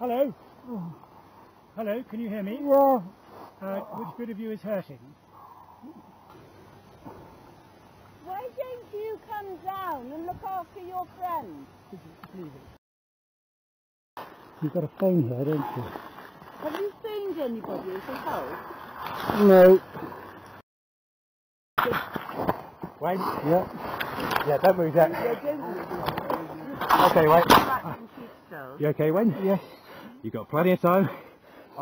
Hello? Hello, can you hear me? Yeah. Which bit of you is hurting? Why don't you come down and look after your friend? You've got a phone here, don't you? Have you phoned anybody for help? No. Wayne? Yeah. Yeah, don't move that. Okay, Wayne. You okay, Wayne? Yes. You've got plenty of time.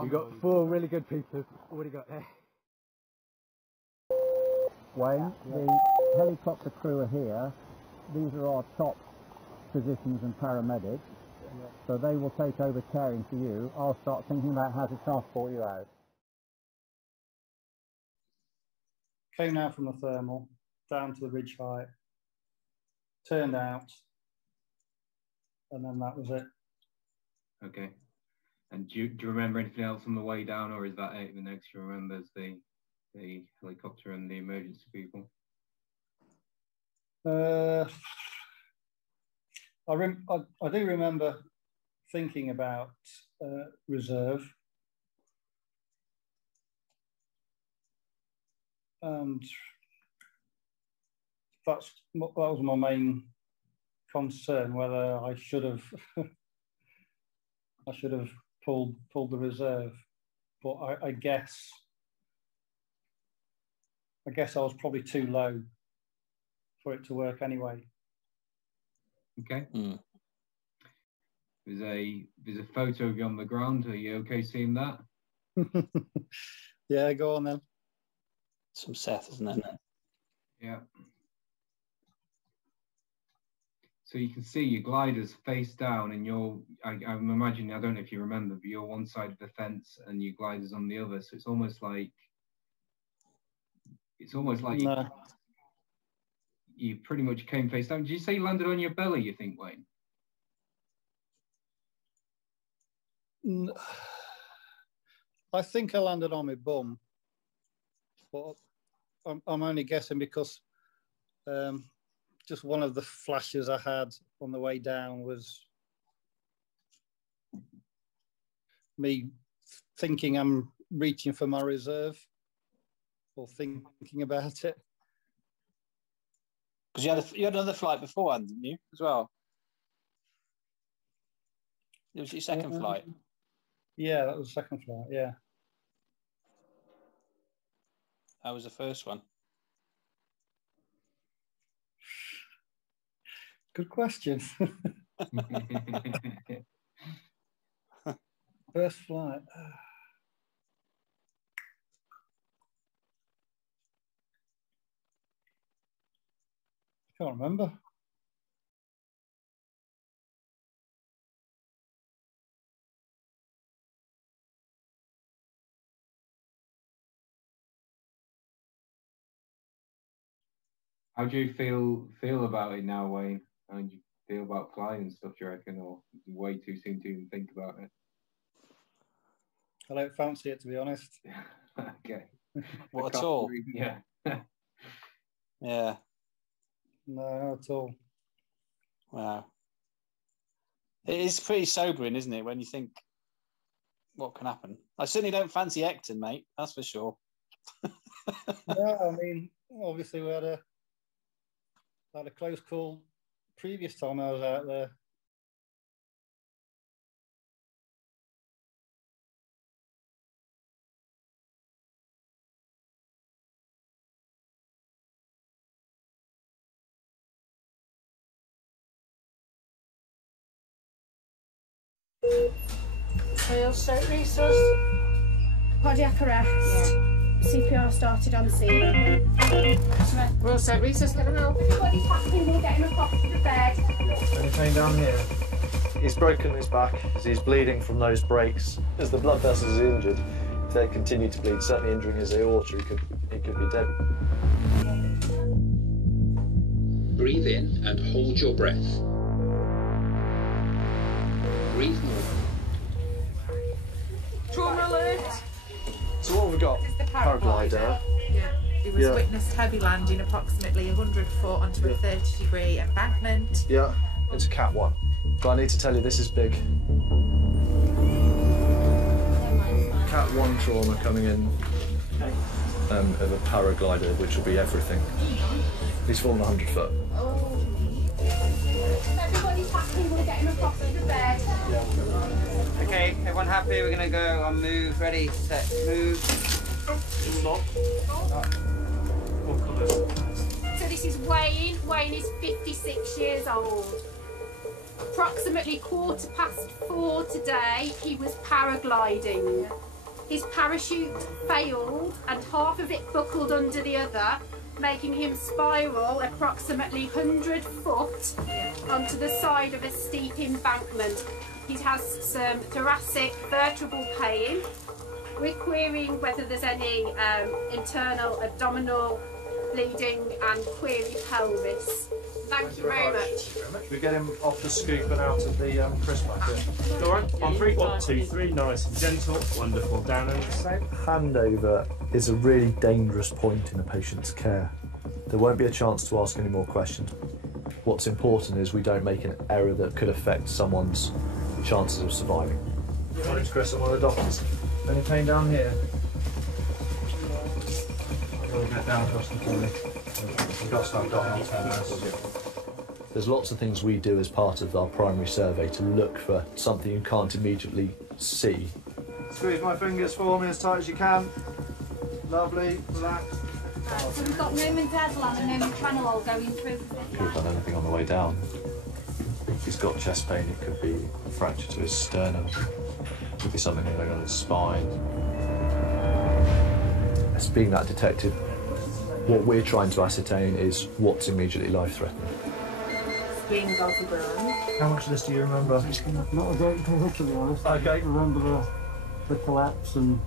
You've got 4 really good people already got there. Wayne, the helicopter crew are here. These are our top physicians and paramedics. So they will take over caring for you. I'll start thinking about how to transport you out. Came down from the thermal, down to the ridge height, turned out, and then that was it. Okay. And do you remember anything else on the way down, or is that it? The next you remember is the helicopter and the emergency people? I do remember thinking about reserve, and that was my main concern, whether I should have pulled the reserve, but I guess I was probably too low for it to work anyway. Okay. There's a photo of you on the ground. Are you okay seeing that? Yeah, go on then. Some Seth, isn't it? Yeah. So you can see your glider's face down, and I'm imagining, I don't know if you remember, but you're one side of the fence and your glider's on the other. So it's almost like No. You pretty much came face down. Did you say you landed on your belly, you think, Wayne? I think I landed on my bum, but I'm only guessing because just one of the flashes I had on the way down was me thinking I'm reaching for my reserve or thinking about it. Because you had another flight beforehand, didn't you, as well? It was your second flight. Yeah, that was the second flight, yeah. That was the first one. Good question. First flight. I can't remember. How do you feel about it now, Wayne? How do you feel about flying and stuff, do you reckon, or is it way too soon to even think about it? I don't fancy it, to be honest. Okay. What at all? Yeah. Yeah. No, not at all. Wow. It is pretty sobering, isn't it, when you think what can happen? I certainly don't fancy Ecton, mate. That's for sure. No, I mean, obviously we had a close call previous time I was out there. Wheels stroke resus. Cardiac arrest. Yeah. CPR started on scene. Wheels stroke resus, can I help? Everybody's tapping, we'll get him across to the bed. Anything down here? He's broken his back as he's bleeding from those breaks. As the blood vessels are injured, if they continue to bleed, certainly injuring his aorta, he could be dead. Breathe in and hold your breath. Breathe more. Trauma alert. So what have we got? It's the Paraglider. Yeah. It was witnessed heavy landing approximately 100 foot onto a 30-degree embankment. Yeah, into Cat 1. But I need to tell you, this is big. Cat 1 trauma coming in of a paraglider, which will be everything. He's fallen 100 foot. Oh. Everybody's happy, we're getting across to the bed. Okay, everyone happy? We're gonna go on move, ready, set, move. So this is Wayne. Wayne is 56 years old. Approximately 4:15 today, he was paragliding. His parachute failed and half of it buckled under the other, making him spiral approximately 100 foot onto the side of a steep embankment. He has some thoracic vertebral pain. We're querying whether there's any internal abdominal bleeding and query pelvis. Thank you very much. We get him off the scoop and out of the crisp packet. All right, on 3, 1, 2, 3, nice and gentle, wonderful. Down and same. Handover is a really dangerous point in a patient's care. There won't be a chance to ask any more questions. What's important is we don't make an error that could affect someone's chances of surviving. My name's Chris, I'm one of the doctors. Any pain down here? A little bit down across the corner. We've got to start down. There's lots of things we do as part of our primary survey to look for something you can't immediately see. Squeeze my fingers for me as tight as you can. Lovely, relax. So we've got Nomen-Dazzlan and Nomen-Tranolol going through. Could have done anything on the way down. If he's got chest pain, it could be a fracture to his sternum. It could be something going on his spine. As being that detective, what we're trying to ascertain is what's immediately life-threatening. Skin got a burn. How much of this do you remember? Not a great deal, to be honest. Okay. I remember the collapse and...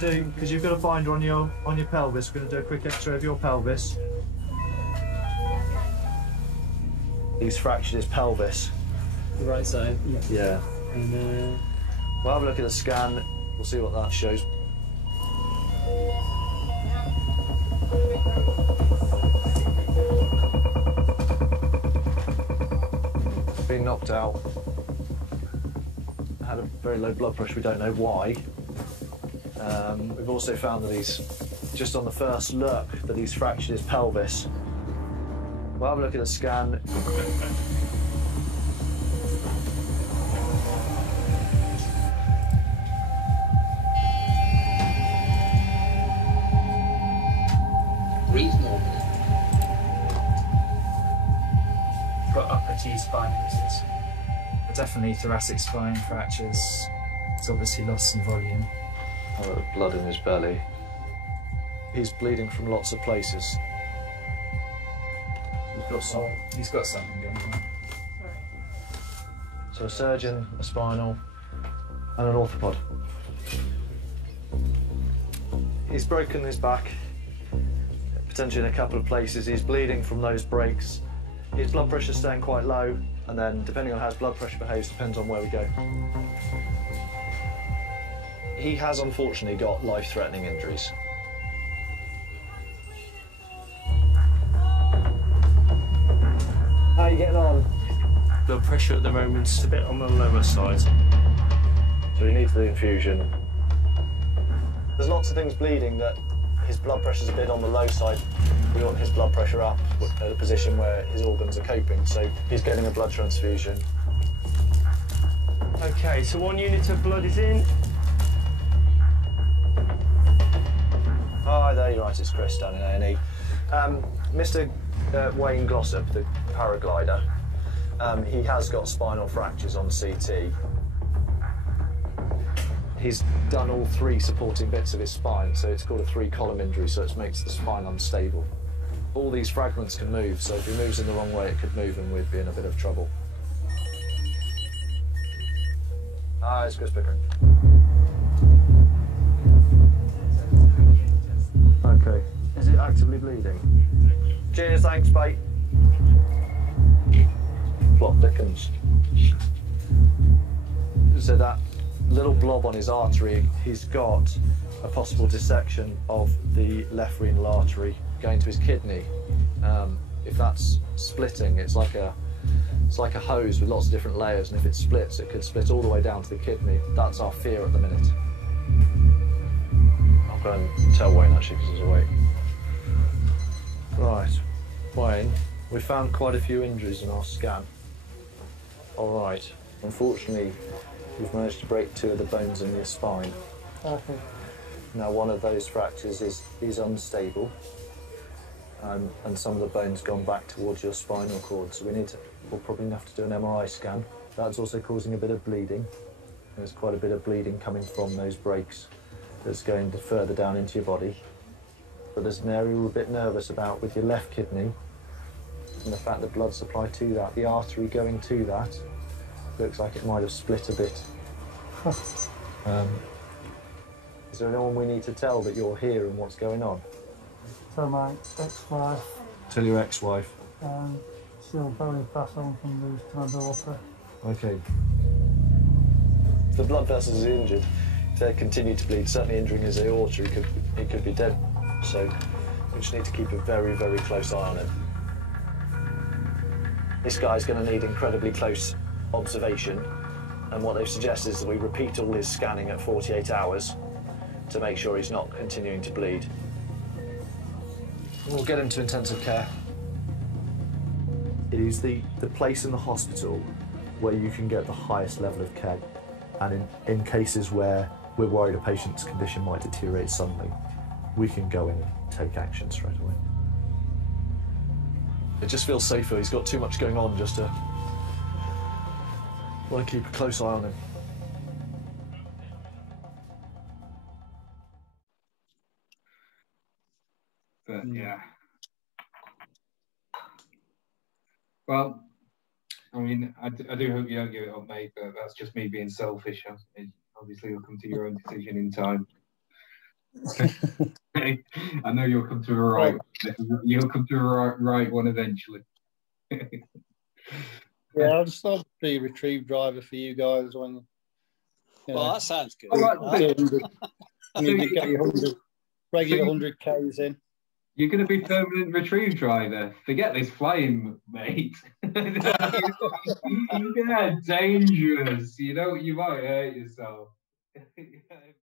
Because you've got a binder on your pelvis. We're going to do a quick X-ray of your pelvis. He's fractured his pelvis. The right side? Yeah. And we'll have a look at the scan. We'll see what that shows. Been knocked out. Had a very low blood pressure. We don't know why. We've also found that he's, just on the first look, that he's fractured his pelvis. We'll have a look at the scan. Breathe normally. Got upper T-spine bruises. Definitely thoracic spine fractures. It's obviously lost some volume. Blood in his belly. He's bleeding from lots of places. He's got something going on. So a surgeon, a spinal, and an orthopod. He's broken his back, potentially in a couple of places. He's bleeding from those breaks. His blood pressure's staying quite low, and then depending on how his blood pressure behaves, depends on where we go. He has unfortunately got life-threatening injuries. How are you getting on? blood pressure at the moment's a bit on the lower side. So he needs the infusion. There's lots of things bleeding that his blood pressure's a bit on the low side. We want his blood pressure up at a position where his organs are coping, so he's getting a blood transfusion. Okay, so 1 unit of blood is in. Hi there, you're right, it's Chris down in A&E. Mr. Wayne Glossop, the paraglider, he has got spinal fractures on CT. He's done all three supporting bits of his spine, so it's called a three-column injury, so it makes the spine unstable. All these fragments can move, so if he moves in the wrong way, it could move and we'd be in a bit of trouble. Ah, it's Chris Pickering. Okay. Is it actively bleeding? Cheers, thanks, mate. Plot thickens. So that little blob on his artery, he's got a possible dissection of the left renal artery going to his kidney. If that's splitting, it's like a hose with lots of different layers, and if it splits, it could split all the way down to the kidney. That's our fear at the minute. I'll go and tell Wayne actually because he's awake. Right, Wayne, we found quite a few injuries in our scan. All right, unfortunately, we've managed to break 2 of the bones in your spine. Okay. Now, one of those fractures is unstable, and some of the bone's gone back towards your spinal cord, so we'll probably have to do an MRI scan. That's also causing a bit of bleeding. There's quite a bit of bleeding coming from those breaks that's going further down into your body. But there's an area we're a bit nervous about with your left kidney, and the fact that blood supply to that, the artery going to that, looks like it might have split a bit. Is there anyone we need to tell that you're here and what's going on? So my ex-wife, Tell your ex-wife. she'll probably pass on from these to my daughter. Okay. If the blood vessels are injured, if they continue to bleed, certainly injuring his aorta, he could be dead. So we just need to keep a very, very close eye on him. This guy's going to need incredibly close observation, and what they've suggested is that we repeat all his scanning at 48 hours to make sure he's not continuing to bleed. We'll get him to intensive care. It is the place in the hospital where you can get the highest level of care, and in cases where we're worried a patient's condition might deteriorate suddenly, we can go in and take action straight away. It just feels safer. He's got too much going on just to want to keep a close eye on him. But yeah. Well, I mean, I do hope you don't give it up, mate, but that's just me being selfish. Obviously, you'll come to your own decision in time. I know you'll come to a right. You'll come to a right one eventually. Yeah, I'll just start to be a retrieve driver for you guys when. Well, that sounds good. You need to get your 100, regular 100 Ks in. You're going to be permanent retrieve driver. Forget this flying, mate. Yeah, dangerous. You know, you might hurt yourself.